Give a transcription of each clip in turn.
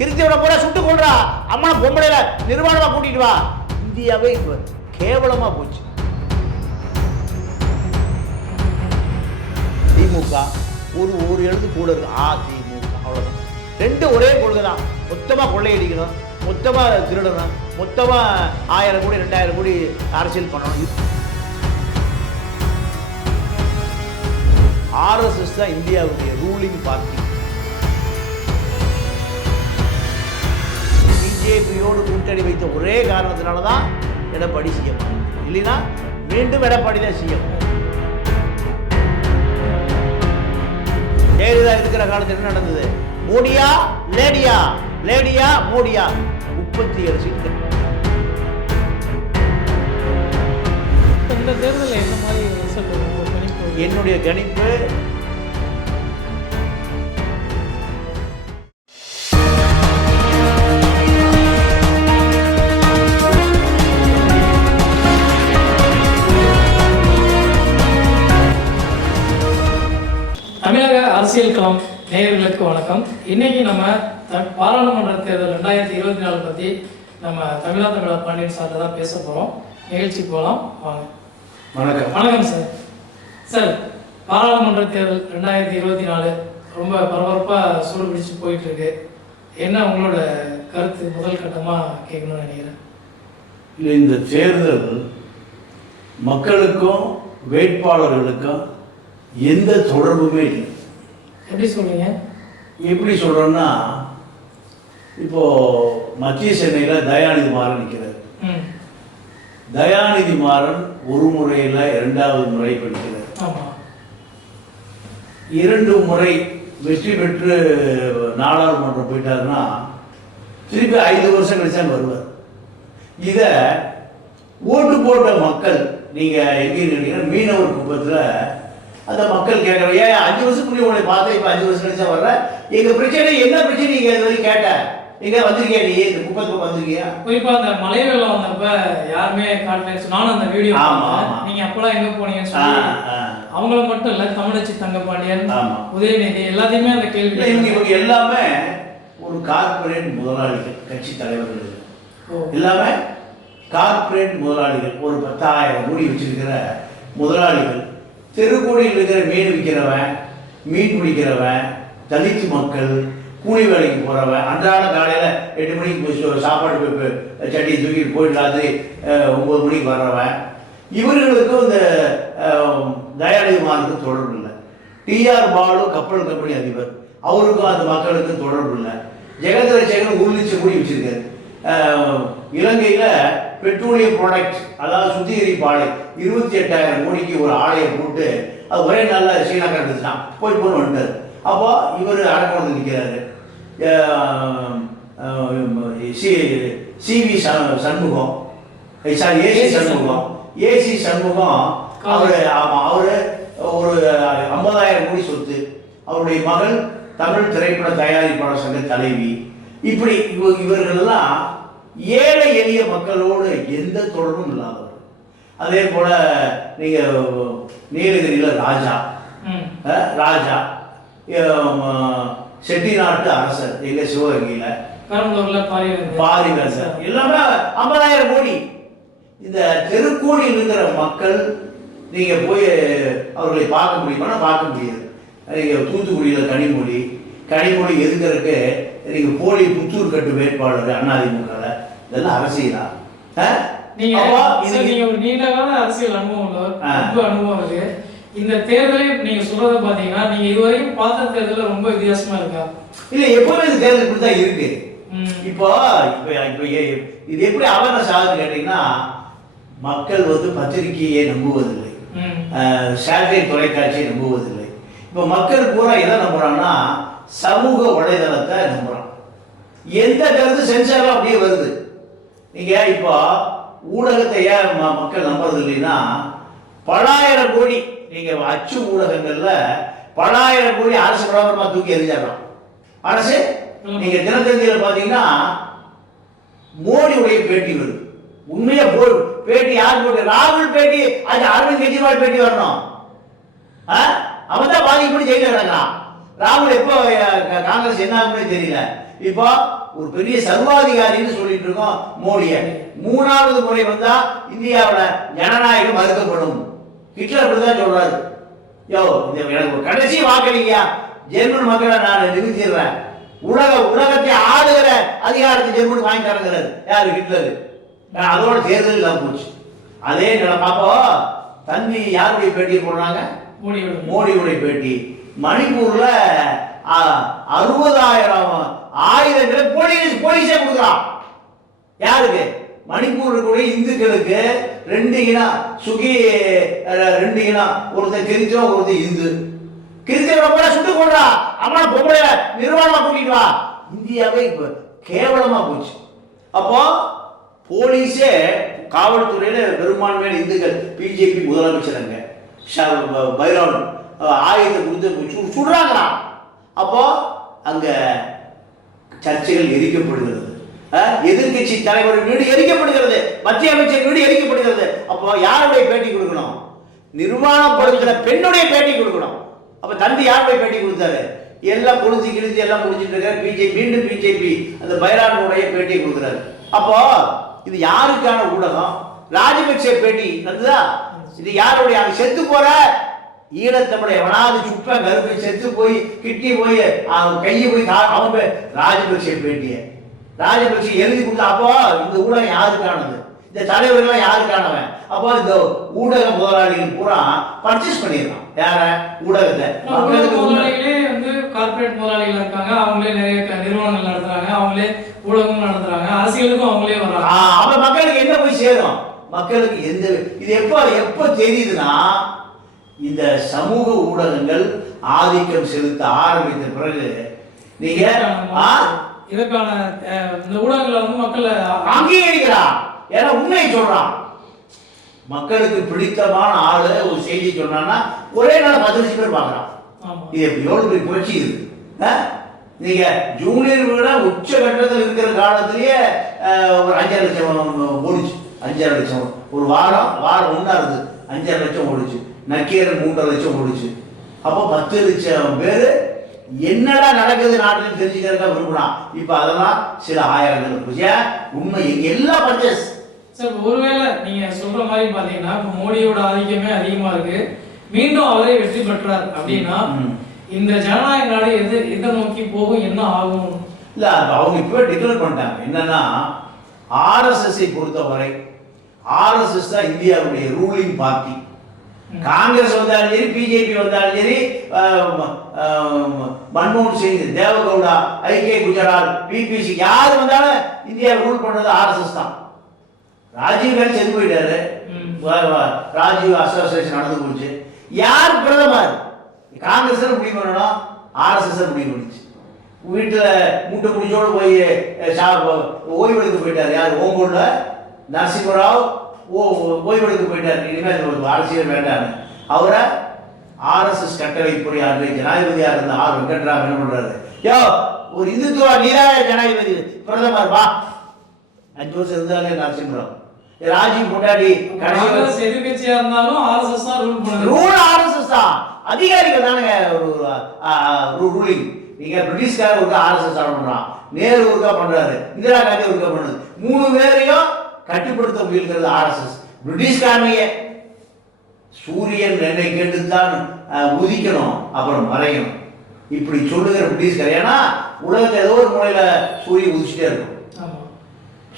கிறிஸ்தவனை பூரா சுட்டு கொள்றா அம்மனை பொம்பளையில நிர்வாணமா கூட்டிட்டு வா. இந்தியாவே இப்ப கேவலமா போச்சு. திமுக ஒரு ஒரு எழுத்து கூட இருக்கு. ஆ திமுக அவ்வளவுதான். ரெண்டு ஒரே கொள்கை தான். மொத்தமா கொள்ளையடிக்கணும் மொத்தமா திருடணும் மொத்தமா ஆயிரம் கோடி ரெண்டாயிரம் கோடி அரசியல் பண்ணணும். ஆர்எஸ்எஸ் தான் இந்தியாவுடைய ரூலிங் பார்ட்டி பிஜேபியோடு கூட்டணி வைத்த ஒரே காரணத்தினால தான் எடப்பாடி சிஎம் இல்லைன்னா மீண்டும் எடப்பாடி தான் சிஎம். ஜெயலலிதா இருக்கிற காலத்தில் என்ன நடந்தது? மோடியா லேடியா? லேடியா மோடியா? முப்பத்தி ஏழு சீட்டு. இந்த தேர்தலில் என்ன மாதிரி என்னுடைய கணிப்பு அரசியல் களம் நேயர்களுக்கு வணக்கம். இன்னைக்கு நம்ம த- பாராளுமன்ற தேர்தல் ரெண்டாயிரத்தி இருபத்தி நாலு பற்றி நம்ம தமிழா தமிழா பாண்டியன் சார்ல தான் பேச போகிறோம் நிகழ்ச்சிக்கு போகலாம் வாங்க. வணக்கம். வணக்கம் சார். சார் பாராளுமன்ற தேர்தல் ரெண்டாயிரத்தி இருபத்தி நாலு ரொம்ப பரபரப்பாக சூடு பிடிச்சு போயிட்டு இருக்கு என்ன உங்களோட கருத்து? முதல் கட்டமாக கேட்கணும்னு நினைக்கிறேன். இல்லை இந்த தேர்தல் மக்களுக்கும் வேட்பாளர்களுக்கும் எந்த தொடர்புமே இல்லை. எப்படி சொல்றீங்க? எப்படி சொல்கிறோன்னா இப்போ மத்திய சென்னையில் தயாநிதி மாறன் நிற்கிறார் தயாநிதி மாறன் ஒரு முறையில் இரண்டாவது முறை படிக்கிறார் ஆமாம் இரண்டு முறை வெற்றி பெற்று நாடாளுமன்றம் போயிட்டாருன்னா திருப்பி ஐந்து வருஷம் கழிச்சா வருவார். இதை ஓட்டு போட்ட மக்கள் நீங்கள் எங்கே கேட்டீங்கன்னா மீனவர் குப்பத்தில் அந்த மக்கள் கேட்குற ஏன் அஞ்சு வருஷம் முன்னாடி உன்னை பார்த்தேன் இப்போ அஞ்சு வருஷம் கழிச்சா வர்ற? எங்கள் பிரச்சனை என்ன பிரச்சனை? நீங்கள் இது வரைக்கும் கேட்ட. எங்கே வந்திருக்கியா நீ? இந்த குப்பத்துக்கு வந்திருக்கியா? குறிப்பா அந்த மழை வெள்ளம் வந்தப்ப யாருமே காட்டல நானும் அந்த வீடியோ. நீங்க அப்பெல்லாம் எங்க போனீங்கன்னு சொல்லி அவங்கள மட்டும் இல்ல தமிழச்சி தங்கப்பாண்டியன். உதயநிதி எல்லாத்தையுமே அந்த கேள்வி இவங்க எல்லாமே ஒரு கார்ப்பரேட் முதலாளிகள் கட்சி தலைவர்கள். எல்லாமே கார்ப்பரேட் முதலாளிகள். ஒரு பத்தாயிரம் கோடி வச்சிருக்கிற முதலாளிகள். தெருக்கோடியில் இருக்கிற மீன் விற்கிறவன் மீன் பிடிக்கிறவன் தலித்து மக்கள் கூலி வேலைக்கு போகிறவன் அன்றாட காலையில் எட்டு மணிக்கு போய் சாப்பாடு சட்டி தூக்கிட்டு போயிட்டு ராத்திரி மணிக்கு வர்றவன். இவர்களுக்கும் இந்த அஹ், தொடர்பு இல்லை. டிஆர் பாலு கப்பல் கம்பெனி அதிபர். அவருக்கும் அந்த மக்களுக்கும் தொடர்பு இல்லை. ஜெகதரசேகர் ஒரு கூடி கோடி வச்சிருக்காரு. இலங்கையில் பெட்ரோலியம் ப்ராடக்ட் அதாவது சுத்திகரிப்பு ஆலை இருபத்தி எட்டாயிரம் கோடிக்கு ஒரு ஆலையை போட்டு அது ஒரே நாளில் ஸ்ரீலங்கா எடுத்துட்டான் போய் போன்னு வந்துட்டார். அப்போ இவர் அடக்கம் நிற்கிறாரு C C V Shanmugam sorry A C Shanmugam. A C Shanmugam அவரு ஆமா அவரு ஒரு ஐம்பதாயிரம் கோடி சொத்து. அவருடைய மகள் தமிழ் திரைப்பட தயாரிப்பாளர் சங்க தலைவி. இப்படி இவ இவர்களெல்லாம் ஏழை எளிய மக்களோடு எந்த தொடர்பும் இல்லாதவர். அதே போல நீங்க நீலகிரியில ராஜா. ராஜா. செட்டிநாட்டு அரசர் எங்க சிவகங்கையில. பெரம்பலூர்ல பாரிவேந்தர். எல்லாமே ஐம்பதாயிரம் கோடி. இந்த தெருக்கோடியில் இருக்கிற மக்கள் நீங்க போய் அவர்களை பார்க்க முடியுமானா பார்க்க முடியாது. நீங்க தூத்துக்குடியில கனிமொழி. கனிமொழி எதுக்கிறதுக்கு நீங்க போலி புத்தூர் கட்டு வேட்பாளர் அதிமுகல இதெல்லாம் அரசியலா? நீங்க நீங்க ஒரு நீண்ட கால அரசியல் அனுபவம் உள்ளவர். அனுபவம் இருக்கு இந்த தேர்தலே நீங்க சொல்றத பாத்தீங்கன்னா நீங்க இதுவரைக்கும் பார்த்த தேர்தல ரொம்ப வித்தியாசமா இருக்கா? இல்ல எப்பவுமே இந்த தேர்தல் இப்படி தான் இருக்கு இப்போ இப்போ இது எப்படி அவேர்னஸ் ஆகுதுன்னு கேட்டீங்கன்னா மக்கள் வந்து பத்திரிகையை நம்புவதில்லை. சேட்டலைட் தொலைக்காட்சியை நம்புவதில்லை. இப்போ மக்கள் பூரா எதை நம்புறான்னா சமூக வலைதளத்தை நம்புறான். எந்த கருத்து சென்சாரும் அப்படியே வருது. நீங்க இப்போ ஊடகத்தை ஏன் மக்கள் நம்புறது இல்லைன்னா பலாயிரம் கோடி நீங்க அச்சு ஊடகங்கள்ல பலாயிரம் கோடி அரசு விளம்பரமா தூக்கி எறிஞ்சிடலாம் அரசு நீங்க தினத்தந்தியில் பாத்தீங்கன்னா மோடியுடைய பேட்டி வருது. உண்மையா போ பேட்டி யார் போட்டு ராகுல் பேட்டி அது அரவிந்த் கெஜ்ரிவால் பேட்டி வரணும். அவன் தான் பாதிக்கப்பட்டு ஜெயில கிடக்கிறான். ராகுல் எப்போ காங்கிரஸ் என்ன ஆகும்னு தெரியல. இப்போ ஒரு பெரிய சர்வாதிகாரின்னு சொல்லிட்டு இருக்கோம் மோடிய. மூணாவது முறை வந்தா இந்தியாவுல ஜனநாயகம் மறுக்கப்படும். ஹிட்லர் அப்படிதான் சொல்றாரு. யோ இந்த எனக்கு ஒரு கடைசி வாக்களிங்க ஜெர்மன் மக்களை நான் நிறுத்திடுறேன். உலக உலகத்தை ஆளுகிற அதிகாரத்தை ஜெர்மன் வாங்கி தரங்கிறாரு. யாரு? ஹிட்லர். நான் அதோட தேர்தல் இல்லாம போச்சு. அதே அப்போ தம்பி யாருடைய பேட்டி போடுறாங்க? மோடியோட மோடியுடைய பேட்டி. மணிப்பூர்ல அறுபதாயிரம் ஆயுதங்களை போலீஸ் போலீஸே கொடுக்குறான். யாருக்கு? மணிப்பூர் இருக்கக்கூடிய இந்துக்களுக்கு ரெண்டு இனம் சுகி ரெண்டு இனம். ஒருத்தன் கிறிஸ்தவன் ஒருத்தன் இந்து. கிறிஸ்தவ சுட்டு கொண்டா அம்மா பொம்பளை நிர்வாணமா கூட்டிட்டு வா. இந்தியாவே இப்ப கேவலமா போச்சு. அப்போ போலீஸே காவல்துறையில பெரும்பான்மையான இந்துக்கள் பிஜேபி முதலமைச்சருங்க ஷ- பைரவன் ஆயுதம் கொடுத்து சு- சுடுறாங்களா அப்போ அங்கே சர்ச்சைகள் எரிக்கப்படுகிறது. எதிர்கட்சி தலைவர் வீடு எரிக்கப்படுகிறது. மத்திய அமைச்சர் வீடு எரிக்கப்படுகிறது. அப்போ யாருடைய பேட்டி கொடுக்கணும்? நிர்வாணப்படுத்துகிற பெண்ணுடைய பேட்டி கொடுக்கணும். அப்ப தந்தி யாருடைய பேட்டி கொடுத்தாரு? எல்லாம் குளிச்சு கிழிச்சு எல்லாம் குடிச்சிட்டு இருக்க பிஜேபி மீண்டும் பிஜேபி அந்த பைரானுடைய பேட்டி கொடுக்குறாரு. அப்போ இது யாருக்கான ஊடகம்? ராஜபக்சே பேட்டி நடந்ததா இது யாருடைய? அவங்க செத்து போற ஈழத்தமிழை எவனாவது சுப்ப கருப்பை செத்து போய் கிட்னி போய் அவன் கையை போய் அவன் ராஜபக்சே பேட்டிய ராஜபக்சே எழுதி கொடுத்தா அப்போ இந்த ஊடகம் யாருக்கானது? இந்த தலைவர்கள்லாம் யாருக்கானவன்? அப்போ இந்த ஊடக முதலாளிகள் பூரா பர்ச்சேஸ் பண்ணிடலாம் யார? ஊடகத்தை. முதலாளிகளே வந்து கார்ப்பரேட் முதலாளிகள் இருக்காங்க. அவங்களே நிறைய நிறுவனங்கள் நடத்துறாங்க. அவங்களே ஊடகமும் நடத்துறாங்க. அரசியலுக்கும் அவங்களே வர்றாங்க. அப்ப மக்களுக்கு என்ன போய் சேரும்? மக்களுக்கு எந்த இது எப்ப எப்ப தெரியுதுன்னா இந்த சமூக ஊடகங்கள் ஆதிக்கம் செலுத்த ஆரம்பித்த பிறகு நீங்க இதற்கான இந்த ஊடகங்களை வந்து மக்களை அங்கீகரிக்கிறான். ஏன்னா உண்மையை சொல்றான். மக்களுக்கு பிடித்தமான ஆளு ஒரு செய்தி சொன்னான்னா ஒரே நாள் பத்து லட்சம் பேர் பார்க்கறான். இது எவ்வளவு பெரிய புரட்சி இது? நீங்க ஜூனியர் விட உச்ச கட்டத்தில் இருக்கிற காலத்திலேயே ஒரு அஞ்சரை லட்சம் ஓடிச்சு. அஞ்சரை லட்சம். ஒரு வாரம் வாரம் ஒன்றா இருந்து அஞ்சரை லட்சம் ஓடிச்சு. நக்கீரன் மூன்றரை லட்சம் ஓடிச்சு. அப்போ பத்து லட்சம் பேர் என்னடா நடக்குது நாட்டில் தெரிஞ்சுக்கிறதுக்காக விரும்புறான் இப்போ அதெல்லாம் சில போச்சு ஏன்? உண்மை. எல்லா பர்ச்சேஸ் சார் இப்ப ஒருவேளை நீங்க சொல்ற மாதிரி பாத்தீங்கன்னா இப்ப மோடியோட ஆதிக்கமே அதிகமா இருக்கு. மீண்டும் அவரே வெற்றி பெற்றார் அப்படின்னா. இந்த ஜனநாயக நாடு எது எதை நோக்கி போகும் என்ன ஆகும்? இல்ல அவங்க இப்பவே டிக்ளேர் பண்ணிட்டாங்க. என்னன்னா ஆர்எஸ்எஸ்ஐ பொறுத்தவரை ஆர்எஸ்எஸ் தான் இந்தியாவுடைய ரூலிங் பார்ட்டி. காங்கிரஸ் வந்தாலும் சரி பிஜேபி வந்தாலும் சரி மன்மோகன் சிங் தேவகவுடா ஐகே குஜரால் பிபிசி யார் வந்தாலும் இந்தியா ரூல் பண்றது ஆர்எஸ்எஸ் தான். ராஜீவ் காந்தி செத்து போயிட்டாரு. ராஜீவ் அசோசியேஷன் நடந்து போச்சு. யார் பிரதமர்? காங்கிரஸ் முடிவு பண்ணணும். ஆர்எஸ்எஸ் முடிவு பண்ணிச்சு. வீட்டுல மூட்டை குடிச்சோடு போய் அஹ், சா- ஓய்வு எடுக்க போயிட்டார். யார்? ஓங்கோல்ல நரசிம்மராவ் ஓ ஓய்வு எடுக்க போயிட்டார். இனிமேல் ஒரு அரசியல் வேண்டாம். அவரை ஆர்எஸ்எஸ் கட்டளைப்படி அன்றைய ஜனாதிபதியாக இருந்த ஆர் வெங்கட்ராம் என்ன பண்றாரு? யோ ஒரு இந்துத்துவ நீராய ஜனாதிபதி பிரதமர் வா. அஞ்சு வருஷம் இருந்தாலே நரசிம்மராவ் ராஜீவ் கொண்டாடி கடைசி எதிர்கட்சியா இருந்தாலும் ஆர்எஸ்எஸ் தான் ரூல் ஆர்எஸ்எஸ் தான். அதிகாரிகள் தானுங்க ஒரு ரூலிங். நீங்க பிரிட்டிஷ்கார ஒருக்கா ஆர்எஸ்எஸ் பண்றான் நேரு ஒருக்கா பண்றாரு. இந்திரா காந்தி ஒருக்கா பண்ணுது. மூணு பேரையும் கட்டுப்படுத்த முயல்கிறது ஆர்எஸ்எஸ் பிரிட்டிஷ்காரனையே சூரியன் என்னை கேட்டுத்தான் உதிக்கணும் அப்புறம் மறையணும். இப்படி சொல்லுகிற பிரிட்டிஷ்கார ஏன்னா உலகத்துல ஏதோ ஒரு முறையில சூரியன் உதிச்சுட்டே இருக்கும்.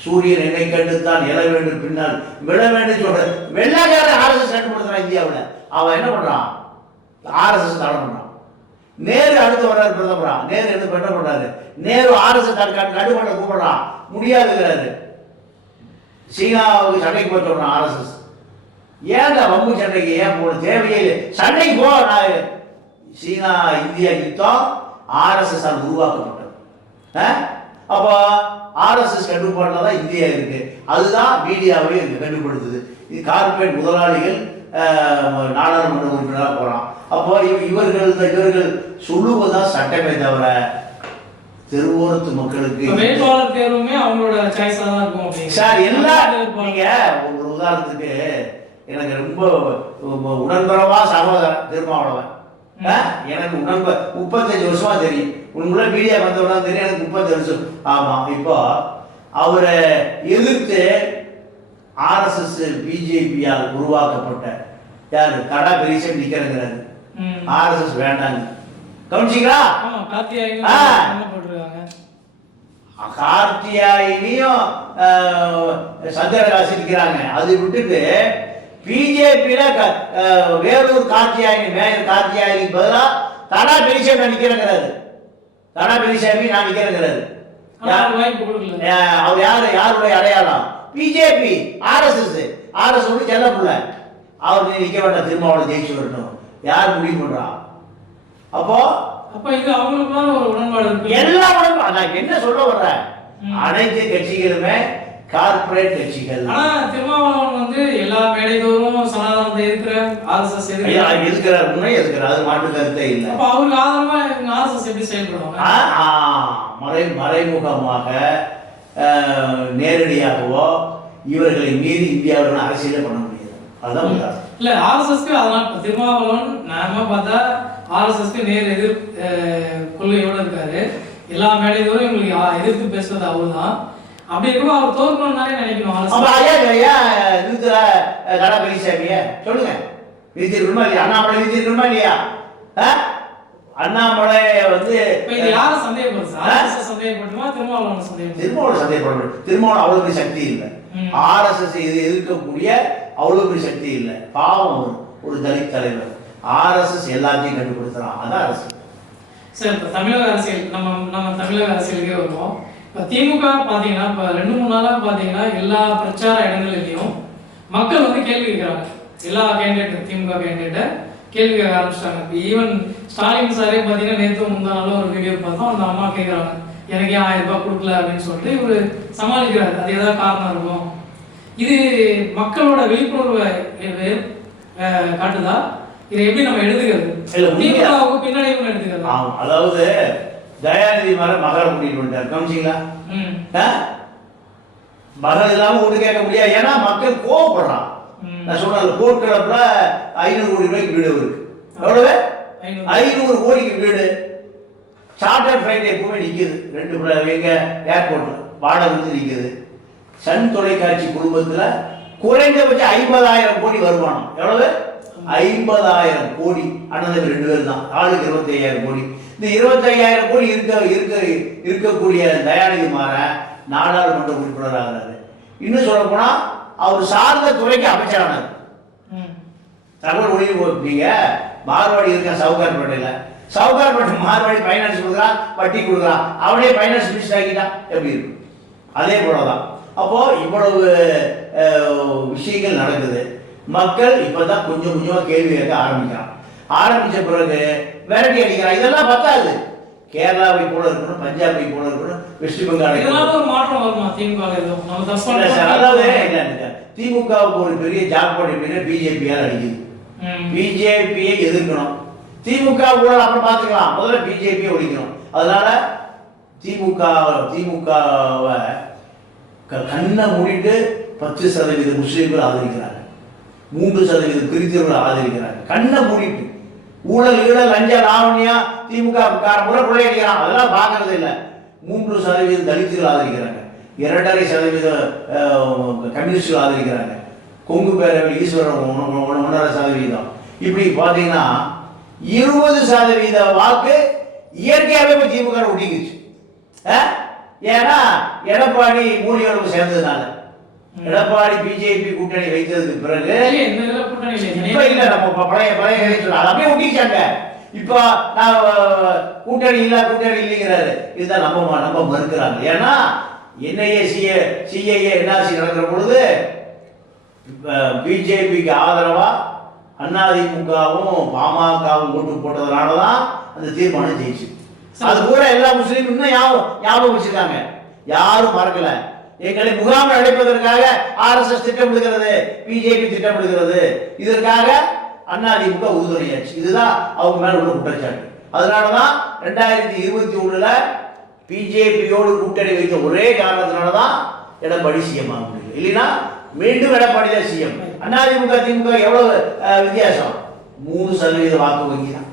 சூரியன் என்னை கண்டுத்தான் எழ வேண்டும் பின்னால். விழ வேண்டும் சொல்ற வெள்ளைக்காரன் ஆர்எஸ்எஸ் கட்டுப்படுத்துறான் இந்தியாவுல. அவன் என்ன பண்றான்? ஆர்எஸ்எஸ் தடை பண்றான். நேரு அடுத்து வர்றாரு பிரதமரா. நேரு என்ன என்ன பண்றாரு? நேரு ஆர்எஸ்எஸ் கட்டுப்பாட்டை கூப்பிடுறான். முடியாதுங்கிறாரு. சீனாவுக்கு சண்டைக்கு போய் சொல்றான் ஆர்எஸ்எஸ் ஏங்க வம்பு சண்டைக்கு? ஏன் போன தேவையே இல்லை. சண்டைக்கு போ நான் சீனா இந்தியா யுத்தம் ஆர்எஸ்எஸ் அது உருவாக்கப்பட்டது. ஆ? அப்போ ஆர்எஸ்எஸ் கட்டுப்பாட்டில் தான் இந்தியா இருக்கு. அதுதான் மீடியாவே இருக்கு கட்டுப்படுத்துது. இது கார்ப்பரேட் முதலாளிகள் நாடாளுமன்ற உறுப்பினராக போகிறான் அப்போ இவர்கள் இவர்கள் சொல்லுவதுதான் சட்டமே தவிர தெருவோரத்து மக்களுக்கு வேட்பாளர் தேர்வுமே அவங்களோட சாய்ஸா தான் இருக்கும். சார் எல்லா நீங்க ஒரு உதாரணத்துக்கு எனக்கு ரொம்ப உடன்பரவா சகோதரன் திருமாவளவன். ஆ? எனக்கு உடன்ப முப்பத்தஞ்சு வருஷமா தெரியும். உங்களை மீடியா வந்தவனா தெரியும் எனக்கு முப்பத்தி வருஷம். ஆமாம் இப்போ அவரை எதிர்த்து ஆர்எஸ்எஸ் பிஜேபியால் உருவாக்கப்பட்ட யார்? கடா பெரிசம் நிற்கிறேங்கிறாரு ம். ஆர்எஸ்எஸ் வேண்டாங்க கவனிச்சிங்களா? கார்த்தியாயினியும் சந்திரகாசி நிற்கிறாங்க அது விட்டுட்டு பிஜேபியில வேலூர் கார்த்தியாயினி மேயர் கார்த்தியாயினிக்கு பதிலாக தடா பெரிசாமி நிற்கிறேங்கிறாரு தடா பெரிசாமி நான் நிற்கிறேங்கிறாரு அவர் யாரு யாருடைய அடையாளம்? பிஜேபி ஆர்எஸ்எஸ் ஆர்எஸ் வந்து செல்ல பிள்ளை. அவர் நிற்க வேண்டாம் திருமாவளம் ஜெயிச்சு வரணும் யார் முடிவு பண்றா? அப்போ அப்ப இது அவங்களுக்குள்ள ஒரு உடன்பாடு. இருக்கு எல்லா உடம்பும் நான் என்ன சொல்ல வர்றேன் ம். அனைத்து கட்சிகளுமே கார்ப்பரேட் கட்சிகள். ஆனா திருமாவளவன் வந்து எல்லா மேடைதோறும் சனாதனத்தை எதிர்க்கிற ஆர்எஸ்எஸ் எதிர்க்கிற எதுக்குறார் அது மாற்று கருத்தே இல்லை. அப்ப அவருக்கு ஆதரவா ஆர்எஸ்எஸ் எப்படி செயல்படுவாங்க? மறை மறைமுகமாக நேரடியாகவோ இவர்களை மீறி இந்தியாவில் அரசியலே பண்ண முடியாது. அதுதான். இல்ல ஆர்எஸ்எஸ்க்கு அதனால திருமாவளவன் நாம பார்த்தா ஆர்எஸ்எஸ்க்கு நேர் எதிர் கொள்கையோட இருக்காரு. எல்லா மேடைதோறும் இவங்களுக்கு ஆ- எதிர்த்து பேசுறது அவர்தான். அப்படி இருக்கும் அவர் தோற்கணும்னாலே நினைக்கணும் அப்ப. ஐயா ஐயா நிறுத்துற கடை பெரியசாமிய சொல்லுங்க. நிறுத்திருக்கணுமா இல்லையா? அண்ணாமலை நிறுத்திருக்கணுமா இல்லையா? அண்ணாமலை வந்து இப்ப இது யாரை சந்தேகப்படுது ஆர்எஸ்எஸ் சந்தேகப்படுமா திருமாவளவன் சந்தேகப்படுமா திருமாவளவன் சந்தேகப்படணும் திருமாவளவன் அவ்வளவு பெரிய சக்தி இல்லை. ஆர்எஸ்எஸ் இது எதிர்க்கக்கூடிய அவ்வளவு பெரிய சக்தி இல்லை. பாவம் அவர் ஒரு தலித் தலைவர். ஆர்எஸ்எஸ் எல்லாத்தையும் கண்டுபிடிக்கிறான் அதான் அரசு. சார் இப்போ தமிழக அரசியல் நம்ம நம்ம தமிழக அரசியலுக்கே வருவோம். இப்போ திமுக பார்த்தீங்கன்னா இப்போ ரெண்டு மூணு நாளாக பார்த்தீங்கன்னா எல்லா பிரச்சார இடங்கள்லையும் மக்கள் வந்து கேள்வி கேட்குறாங்க. எல்லா கேண்டிடேட் திமுக கேண்டிடேட்டை கேள்வி கேட்க ஆரம்பிச்சிட்டாங்க. இப்போ ஈவன் ஸ்டாலின் சாரே பார்த்தீங்கன்னா நேற்று முந்தா ஒரு வீடியோ பார்த்தோம். அந்த அம்மா கேட்குறாங்க எனக்கு ஏன் ஆயிரம் ரூபாய் கொடுக்கல அப்படின்னு சொல்லிட்டு இவர் சமாளிக்கிறாரு. அது ஏதாவது காரணம் இருக்கும்? இது மக்களோட விழிப்புணர்வை காட்டுதா? இதை எப்படி நம்ம எடுத்துக்கிறது திமுகவுக்கு பின்னடைவுன்னு எடுத்துக்கிறது ஆமாம் அதாவது தயாநிதி மாதிரி மகளை கூட்டிட்டு வந்துட்டார். கவனிச்சிங்களா? ம். ஆ? மகள் இல்லாம ஓட்டு கேட்க முடியாது. ஏன்னா மக்கள் கோவப்படுறான். நான் சொன்ன கோட் கிளப்ல ஐநூறு கோடி ரூபாய்க்கு வீடு இருக்கு எவ்வளவு? ஐநூறு. கோடிக்கு வீடு. சார்ட்டர் ஃபிளைட் எப்பவுமே நிக்குது. ரெண்டு எங்க ஏர்போர்ட்ல வாடகை வந்து நிக்குது. சன் தொலைக்காட்சி குடும்பத்துல குறைந்தபட்சம் ஐம்பதாயிரம் கோடி வருமானம். எவ்வளவு? ஐம்பதாயிரம் கோடி. அண்ணன் ரெண்டு பேர் தான் ஆளுக்கு இருபத்தி ஐயாயிரம் கோடி. இந்த இருபத்தி ஐயாயிரம் கோடி இருக்க இருக்க இருக்கக்கூடிய தயாநிதி மாற நாடாளுமன்ற உறுப்பினர் ஆகிறாரு. இன்னும் சொல்ல போனா அவர் சார்ந்த துறைக்கு அமைச்சரானார் ம். தகவல் ஒளிவு போட்டீங்க மார்வாடி இருக்க சவுகார்பேட்டையில் சவுகார்பேட்டை மார்வாடி ஃபைனான்ஸ் கொடுக்குறான் வட்டி கொடுக்குறான். அவனே ஃபைனான்ஸ் மினிஸ்டர் ஆக்கிட்டான் எப்படி இருக்கும்? அதே போல தான் அப்போ இவ்வளவு விஷயங்கள் நடக்குது. மக்கள் இப்பதான் கொஞ்சம் கொஞ்சமா கேள்வி கேட்க ஆரம்பிக்கிறான். ஆரம்பிச்ச பிறகு விரட்டி அடிக்கிறான். இதெல்லாம் பத்தாது. கேரளாவை போல இருக்கணும் பஞ்சாபை போல இருக்கணும் வெஸ்ட் பெங்காலை திமுக அதாவது. திமுகவுக்கு ஒரு பெரிய ஜாக்பாட் எப்படின்னா பிஜேபியால் அடிக்குது. பிஜேபியை எதிர்க்கணும். திமுக ஊழல் அப்புறம் பார்த்துக்கலாம். முதல்ல பிஜேபியை ஒழிக்கணும். அதனால திமுக திமுகவை கண்ணை மூடிட்டு பத்து சதவீத முஸ்லீம்கள் ஆதரிக்கிறாங்க. மூன்று சதவீத கிறிஸ்தவர்கள் ஆதரிக்கிறாங்க கண்ணை மூடிட்டு ஊழல் ஈழல் லஞ்ச லாவணியா திமுக கார- முறை கொள்ளையடிக்கிறான் அதெல்லாம் பார்க்கறது இல்லை. மூன்று சதவீதம் தலித்துகள் ஆதரிக்கிறாங்க. இரண்டரை சதவீத கம்யூனிஸ்டுகள் ஆதரிக்கிறாங்க. கொங்கு பேரவை ஈஸ்வரன் ஒன்றரை சதவீதம். இப்படி பார்த்தீங்கன்னா இருபது சதவீத வாக்கு இயற்கையாகவே இப்போ திமுக ஒட்டிக்கிச்சு. ஏன்னா எடப்பாடி மூலியோடு சேர்ந்ததுனால. எடப்பாடி பிஜேபி கூட்டணி வைத்ததுக்கு பிறகு. இப்ப இல்ல நம்ம பழைய பழைய அதை அப்படியே ஒட்டிக்கிச்சாங்க. இப்போ நான் கூட்டணி இல்ல கூட்டணி இல்லைங்கிறாரு. இதுதான் நம்ப மா- நம்ப மறுக்கிறாங்க. ஏன்னா என்ஐஏ சிஏ சிஐஏ என்ஆர்சி நடக்கிற பொழுது பிஜேபிக்கு ஆதரவா அதிமுகவும் பாமகவும் ஓட்டு போட்டதுனால தான் அந்த தீர்மானம் ஜெயிச்சு. அது கூட எல்லா முஸ்லீம் இன்னும் ஞாபகம் ஞாபகம் வச்சிருக்காங்க. யாரும் மறக்கல. எங்களை முகாம் அழைப்பதற்காக ஆர்எஸ்எஸ் திட்டமிடுகிறது பிஜேபி திட்டமிடுகிறது. இதற்காக அதிமுக உறுதுணையாச்சு இதுதான் அவங்க மேல உள்ள குற்றச்சாட்டு. அதனால தான் ரெண்டாயிரத்தி இருபத்தி ஒண்ணுல பிஜேபியோடு கூட்டணி வைத்த ஒரே காரணத்தினால தான் எடப்பாடி சிஎம் ஆக முடியல இல்லைன்னா மீண்டும் எடப்பாடி தான் சிஎம் அதிமுக திமுக எவ்வளவு வித்தியாசம்? மூணு சதவீத வாக்கு வங்கி தான்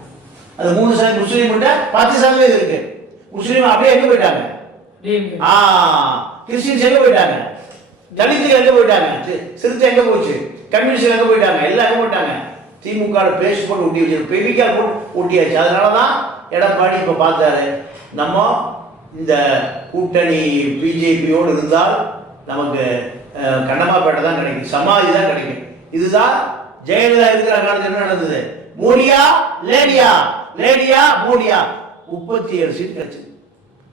அது மூணு சதவீதம் முஸ்லீம் பத்து சதவீதம் இருக்கு. முஸ்லீம் அப்படியே எங்க போயிட்டாங்க? ஆ கிறிஸ்டின்ஸ் எங்க போயிட்டாங்க? தலித்து எங்க போயிட்டாங்க? சிறுத்தை எங்க போச்சு? கம்யூனிஸ்ட் எங்க போயிட்டாங்க? எல்லாம் எங்க போயிட்டாங்க? திமுக பேஸ்ட் போட்டு ஒட்டி வச்சு பெவிக்கா போட்டு ஒட்டியாச்சு அதனால தான் எடப்பாடி இப்போ பார்த்தாரு நம்ம இந்த கூட்டணி பிஜேபியோடு இருந்தால் நமக்கு அஹ், கண்ணமாப்பேட்டை தான் கிடைக்கும். சமாதி தான் கிடைக்கும். இதுதான் ஜெயலலிதா இருக்கிற காலத்தில் என்ன நடந்தது? மோடியா லேடியா? லேடியா மோடியா? முப்பத்தி ஏழு சீட் கிடைச்சது.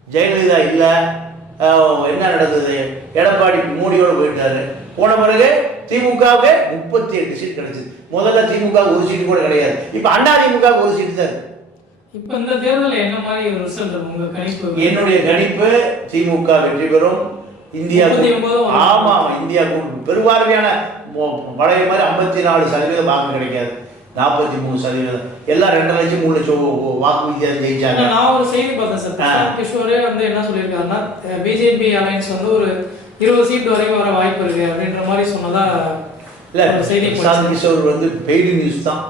ஜெயலலிதா இல்லை. என்ன நடந்தது? எடப்பாடி மோடியோட போயிட்டாரு. போன பிறகு திமுகவுக்கு முப்பத்தி எட்டு சீட் கிடைச்சது முதல்ல திமுக ஒரு சீட்டு கூட கிடையாது. இப்போ அண்ணா திமுக ஒரு சீட்டு தான். இப்போ இந்த தேர்தலில் என்ன மாதிரி ரிசல்ட் உங்க கணிப்பு? என்னுடைய கணிப்பு திமுக வெற்றி பெறும். இந்தியா முப்பத்தி ஒன்பது வரும். ஆமா இந்தியா பெருவாரியான பழைய மாதிரி ஐம்பத்தி நாலு சதவீதம் வாக்கு கிடைக்காது. நாற்பத்தி மூணு சதவீதம். எல்லாம் ரெண்டரை லட்சம் மூணு லட்சம் வாக்கு வித்தியாசம் ஜெயிச்சாங்க. நான் ஒரு செய்தி பார்த்தேன் சார். பிரசாந்த் கிஷோரே வந்து என்ன சொல்லியிருக்காருன்னா பிஜேபி அலையன்ஸ் வந்து ஒரு இருபது சீட் வரைக்கும் வர வாய்ப்பு இருக்கு அப்படின்ற மாதிரி சொன்னதா இல்ல செய்தி பிரசாந்த். கிஷோர் வந்து பெய்டு நியூஸ் தான்.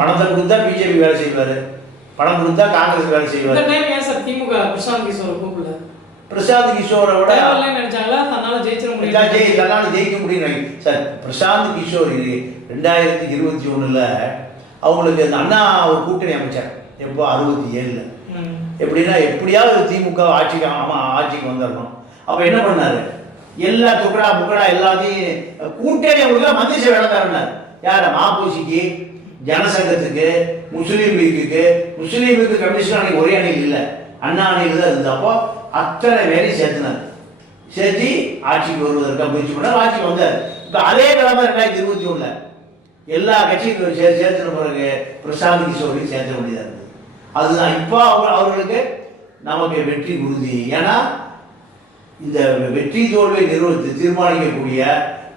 பணத்தை கொடுத்தா பிஜேபி வேலை செய்வாரு. பணம் கொடுத்தா காங்கிரஸ் வேலை இந்த செய்வாரு டைம் ஏன் சார் திமுக பிரசாந்த் கிஷோரை கூப்பிடல? பிரசாந்த் கிஷோரை விட நினைச்சாங்களா? தன்னால ஜெயிச்சிட இதா ஜெயி தன்னால ஜெயிக்க முடியும் சார் பிரசாந்த் கிஷோர் ரெண்டாயிரத்தி இருபத்தி ஒண்ணுல அவங்களுக்கு அந்த அண்ணா ஒரு கூட்டணி அமைச்சார். எப்போ? அறுபத்தி ஏழுல. எப்படின்னா எப்படியாவது திமுக ஆட்சிக்கு ஆமா ஆட்சிக்கு வந்துடணும். அப்ப என்ன பண்ணாரு? எல்லா துக்கடா முக்கடா எல்லாத்தையும் கூட்டணி அவங்களுக்கு மந்திரி சபை வேலை தரனார் யார? மாப்போசிக்கு ஜனசங்கத்துக்கு முஸ்லீம் லீக்குக்கு. முஸ்லீம் லீக்கு கமிஷன் அன்னைக்கு ஒரே அணியில் இல்லை. அண்ணா அணியில் தான் இருந்தப்போ அத்தனை பேரையும் சேர்த்துனார். சேர்த்து ஆட்சிக்கு வருவதற்காக முயற்சி பண்ணார். ஆட்சிக்கு வந்தார். இப்போ அதே நிலைமை ரெண்டாயிரத்தி இருபத்தி ஒண்ணுல எல்லா கட்சிக்கும் சே சேர்த்துன பிறகு பிரசாந்த் கிஷோரையும் சேர்த்த வேண்டியதாக இருந்தது. அதுதான் இப்போ அவர் அவர்களுக்கு நமக்கு வெற்றி உறுதி. ஏன்னா இந்த வெற்றி தோல்வியை நிறுவனத்தை தீர்மானிக்கக்கூடிய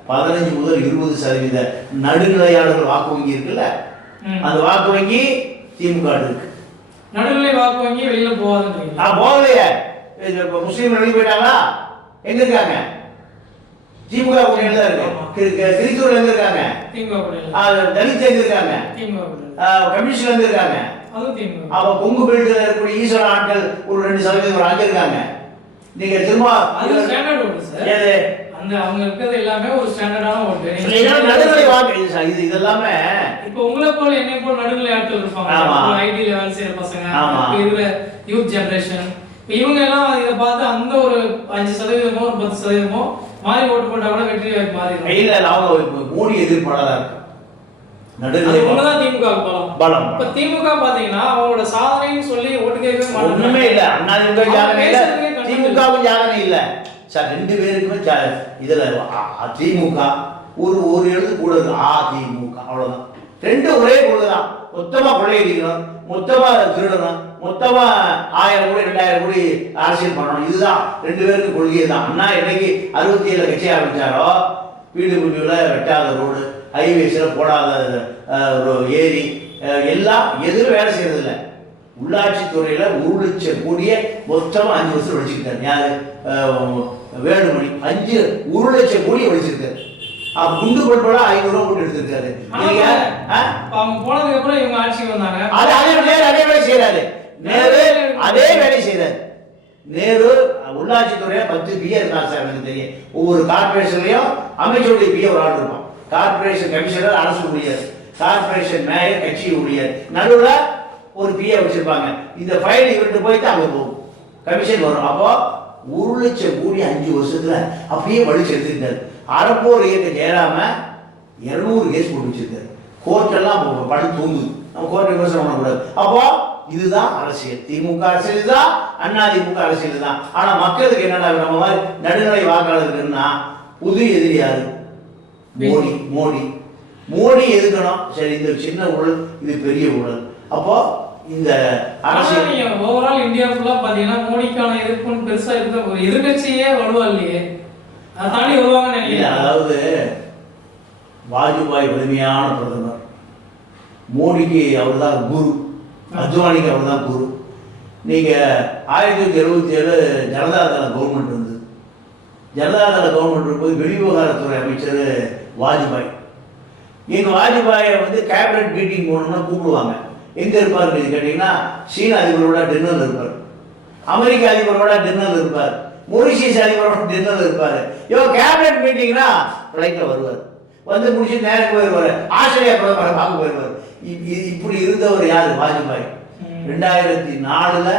பதினஞ்சு முதல் இருபது சதவீத நடுநிலையாளர்கள் வாக்கு வங்கி இருக்குல்ல. அந்த வாக்கு வங்கி திமுக இருக்கு. நடுநிலை வாக்கு வங்கி வெளியில போகாதுன்றீங்க நான் போகலையே. முஸ்லீம் வெளியே போயிட்டாங்களா? எங்க இருக்காங்க திமுக கூட்டணியில் தான். இருக்கு. கிரித்தூர்ல எங்க இருக்காங்க தலித் எங்க இருக்காங்க. கம்யூனிஸ்ட்ல எங்க இருக்காங்க அப்ப கொங்கு பெல்ட்ல இருக்கக்கூடிய ஈஸ்வர ஆட்கள் ஒரு ரெண்டு சதவீதம் ஒரு அஞ்சு இருக்காங்க. நீங்க திரும்ப ஏது அந்த அவங்க இருக்கிறது எல்லாமே ஒரு ஸ்டாண்டர்டான ஓட்டு. இதெல்லாம் நடுநிலை வாக்கு இது இது இதெல்லாமே இப்போ உங்களை போல என்னை போல நடுநிலை ஆட்கள் இருப்பாங்க. ஐடி வேலை செய்யற பசங்க இருக்கிற யூத் ஜெனரேஷன் இவங்க எல்லாம் இதை பார்த்து அந்த ஒரு அஞ்சு சதவீதமோ ஒரு பத்து சதவீதமோ மாறி ஓட்டு போட்டா கூட வெற்றி மாறி இல்ல, அவங்க இப்ப மோடி எதிர்ப்பாளரா இருக்கு? நடுநிலை திமுக பலம். பலம். இப்ப திமுக பாத்தீங்கன்னா அவங்களோட சாதனைன்னு சொல்லி ஓட்டு மாட்டாங்க. ஒண்ணுமே இல்ல. அண்ணா திமுக ஜாதனை இல்ல. திமுகவும் ஜாதனை இல்ல. சார் ரெண்டு பேருக்குமே இதுல திமுக ஒரு ஒரு எழுத்து கூட இருக்கு. ஆ திமுக அவ்வளவுதான். ரெண்டு ஒரே கொள்கைதான் மொத்தமா கொள்ளையடிக்கணும் மொத்தமா திருடணும் மொத்தமா ஆயிரம் கோடி ரெண்டாயிரம் கோடி அரசியல் பண்ணணும். இதுதான். ரெண்டு பேருக்கு கொள்கையை தான் அண்ணா என்னைக்கு அறுபத்தி ஏழு கட்சி ஆரம்பிச்சாரோ வீடு வீடுல வெட்டாத ரோடு ஹைவேஸில் போடாத ஏரி எல்லாம் எதுவும் வேலை செய்யறது இல்லை உள்ளாட்சித்துறையில ஒரு லட்சம் கோடியை மொத்தமா அஞ்சு வருஷம் ஒழிச்சுக்கிட்டாரு. யாரு? வேணுமணி வேலுமணி. அஞ்சு ஒரு லட்சம் கோடியை ஒழிச்சிருக்காரு. குண்டு பட்படா ஐநூறு ரூபா போட்டு எடுத்திருக்காரு. அவங்க போனதுக்கு அப்புறம் இவங்க ஆட்சிக்கு வந்தாங்க. அது அதே நேரு அதே வேலை செய்யறாரு நேரு அதே வேலை செய்யறாரு நேரு உள்ளாட்சித்துறையில பத்து எனக்கு தெரியும். ஒவ்வொரு கார்பரேஷன்லயும் அமைச்சருடைய பிஏ ஒரு ஆள் இருப்பான். கார்பரேஷன் கமிஷனர் அரசு ஊழியர். கார்பரேஷன் மேயர் கட்சி ஊழியர். நடுவுல ஒரு பிஏ வச்சிருப்பாங்க. இந்த ஃபைல் இவர்கிட்ட போயிட்டு அங்க போகும். கமிஷன் வரும். அப்போ ஒரு லட்சம் கோடி அஞ்சு வருஷத்துல அப்படியே வலிச்சு எடுத்துக்கிட்டாரு. அறப்போர் இயக்க ஜெயராம இருநூறு கேஸ் போட்டு வச்சிருக்காரு கோர்ட் எல்லாம் ப- படு தூங்குது. நம்ம கோர்ட் விமர்சனம் பண்ணக்கூடாது. அப்போ இதுதான் அரசியல். திமுக அரசியல் தான் அண்ணா திமுக அரசியல் தான் ஆனா மக்களுக்கு என்னடா நம்ம மாதிரி நடுநிலை வாக்காளருக்குன்னா புது எதிரி யாரு? மோடி மோடி. மோடி எதுக்கணும்? சரி இந்த சின்ன ஊழல் இது பெரிய ஊழல். அப்போ இந்த அரசியல் ஓவரால் இந்தியா ஃபுல்லா பாத்தீங்கன்னா மோடிக்கான எதிர்ப்புன்னு பெருசா இருக்க ஒரு எதிர்கட்சியே வலுவா இல்லையே. தாண்டி வருவாங்கன்னு நினைக்கிறேன். அதாவது வாஜ்பாய் வலிமையான பிரதமர். மோடிக்கு அவர் தான் குரு. அத்வானிக்கு அவர் தான் குரு. நீங்க ஆயிரத்தி தொள்ளாயிரத்தி எழுபத்தி ஏழு ஜனதாதள கவர்மெண்ட் இருந்தது ஜனதாதள கவர்மெண்ட் இருக்கும்போது வெளிவிவகாரத்துறை அமைச்சர் வாஜ்பாய். எங்க வாஜ்பாயை வந்து கேபினட் மீட்டிங் போகணும்னா கூப்பிடுவாங்க. எங்க இருப்பாருன்னு கேட்டீங்கன்னா சீன அதிபரோட டின்னர் இருப்பார். அமெரிக்க அதிபரோட டின்னர் இருப்பார். மொரிஷியஸ் அதிபரோட டின்னர் இருப்பார் யோ கேபினட் மீட்டிங்னா ஃப்ளைட்டில் வருவார். வந்து முடிச்சு நேரம் போயிடுவார் ஆஸ்திரேலியா பிரதமரை பார்க்க போயிடுவார் இப்படி இருந்தவர் யார்? வாஜ்பாய். ரெண்டாயிரத்தி நாலுல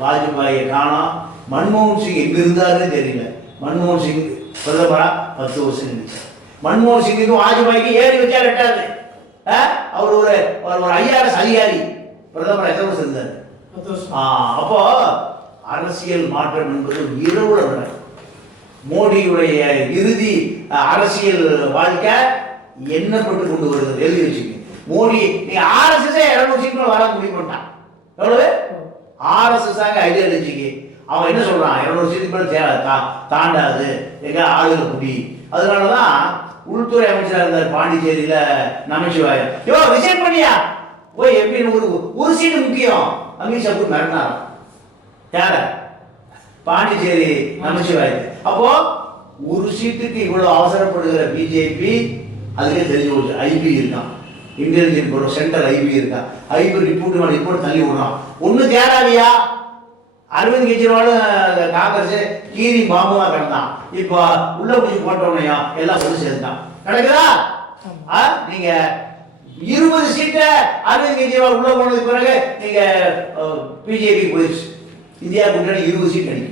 வாஜ்பாயை காணோம். மன்மோகன் சிங் எங்க இருந்தாருன்னு தெரியல. மன்மோகன் சிங் பிரதமரா? பத்து வருஷம் இருந்துச்சு மன்மோகன் சிங்குக்கும் வாஜ்பாய்க்கு ஏறி வச்சா ரெட்டாது? அவர் ஒரு ஒரு ஐஆர்எஸ் அதிகாரி. பிரதமர் எத்தனை வருஷம் இருந்தார்? அப்போ அரசியல் மாற்றம் என்பது இரவுல நடக்கும் மோடியுடைய இறுதி அரசியல் வாழ்க்கை என்ன கொண்டு வருகிறது எழுதி வச்சுக்க மோடி நீ ஆர்எஸ்எஸ் இருநூறு சீட்ல வர முடிவு பண்ணிட்டான். எவ்வளவு? ஆர்எஸ்எஸ் ஐடியாலஜிக்கு அவன் என்ன சொல்றான்? இருநூறு சீட்டுக்கு மேலே தேவை தா- தாண்டாது. எங்க ஆளுகளை குடி அதனாலதான் உள்துறை அமைச்சராக இருந்தார் பாண்டிச்சேரியில நமச்சிவாயம். யோ ரிசைன் பண்ணியா? போய் எப்படின்னு ஒரு ஒரு சீட்டு முக்கியம். அமித்ஷா போய் மிரட்டினாராம். யார? பாண்டிச்சேரி நமச்சிவாயத்து அப்போ ஒரு சீட்டுக்கு இவ்வளவு அவசரப்படுகிற பிஜேபி அதுக்கே தெரிஞ்சு போச்சு. ஐபி இருக்கான் இன்டெலிஜென்ட் பியூரோ சென்ட்ரல் ஐபி இருக்கான் ஐபி ரிப்போர்ட் மேலே ரிப்போர்ட் தள்ளி விடுறான். ஒன்றும் தேடாதியா அரவிந்த் கெஜ்ரிவாலும் காங்கிரஸ் கீரி பாம்புமா கிடந்தான். இப்போ உள்ள பிடிச்சி போட்டவனையா எல்லாம் ஒன்று சேர்ந்தான். கிடைக்குதா ஆ? நீங்க இருபது சீட்டை அரவிந்த் கெஜ்ரிவால் உள்ள போனதுக்கு பிறகு நீங்க பிஜேபி போயிடுச்சு. இந்தியா கூட்டணி இருபது சீட் அடிக்கும்.